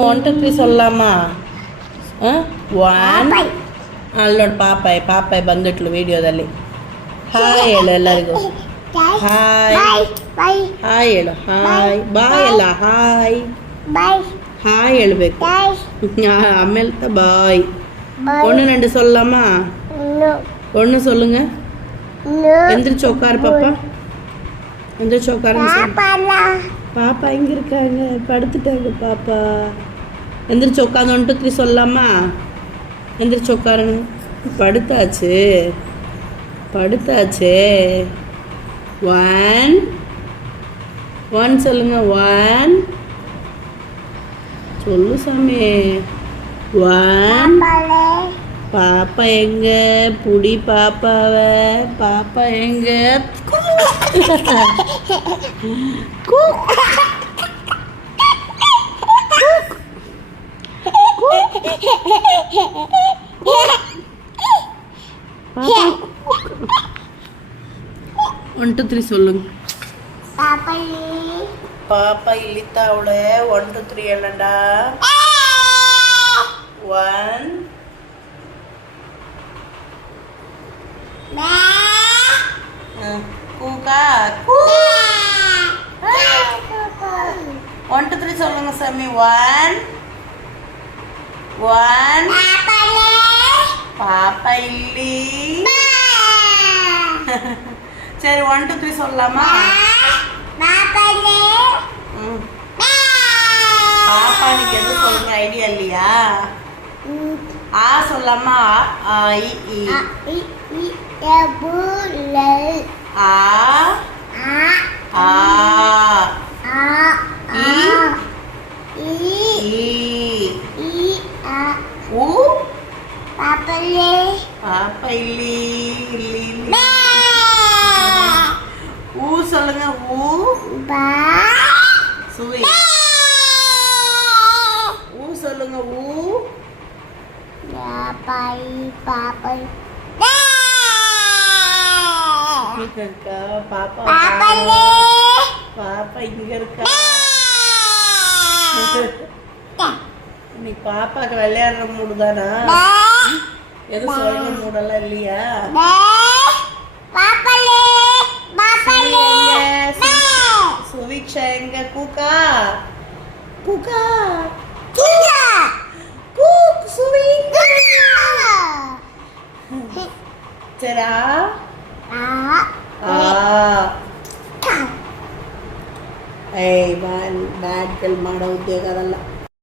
1 2 3 சொல்லலாமா? ಒನ್ ಅಲ್ಲಿ ನೋಡಿ ಪಾಪಾಯ್ ಬಂದಿಟ್ಲು ವಿಡಿಯೋದಲ್ಲಿ. ಹಾಯ್ ಹೇಳು ಎಲ್ಲರಿಗೂ. ಹಾಯ್ ಹಾಯ್ ಹೇಳು. ಹಾಯ್ ಬಾಯ್ ಅಲ್ಲ ಹಾಯ್ ಹಾಯ್ ಹೇಳ್ಬೇಕು. ಆಮೇಲೆ ಬಾಯ್. ஒன்று ரெண்டு சொல்லலாமா? ஒன்று சொல்லுங்க. எந்திரிச்சு உட்காரு பாப்பா. எந்திரிச்சு உட்காருங்க. பாப்பா எங்கே இருக்காங்க? படுத்துட்டாங்க பாப்பா. எந்திரிச்சு உட்காந்து 1 2 3 சொல்லலாமா? எந்திரிச்சு உட்காருங்க. படுத்தாச்சு 1 சொல்லுங்க. 1 சொல்லு சாமி. 1 பாப்பா எங்க? புடி பாப்பாவை. பாப்பா எங்க? ஒன் டூ த்ரீ சொல்லுங்க. பாப்பா இல்லித்தா அவளை. 1 2 3 என்னடா? 1 கூக்கா 1 2 3 சொல்லுங்க சாமி. 1 பாப்பா இல்லி. சரி 1 2 3 சொல்லலாமா? பாப்பானுக்கு எதுவும் சொல்லுங்க ஐடியா இல்லையா? ஆ சொல்லலாமா? ஆ இ ஆ ஆ ஊ பாப்பா இல்லி. ஊ சொல்லுங்க. ஊ சுவி. ஊ சொல்லுங்க. ஊ பாப்பா இருக்கா? பாப்பா இங்க இருக்கா? இன்னைக்கு பாப்பாக்கு விளையாடுற மூடு தானா? எதுவும் சொல்ற மூடெல்லாம் இல்லையா? சுவிக்ஷா எங்க? கூக்கா சரா ಬ್ಯಾಡ್ ಗಲ್ ಮಾಡೋ ಉದ್ಯೋಗ ಅದಲ್ಲ.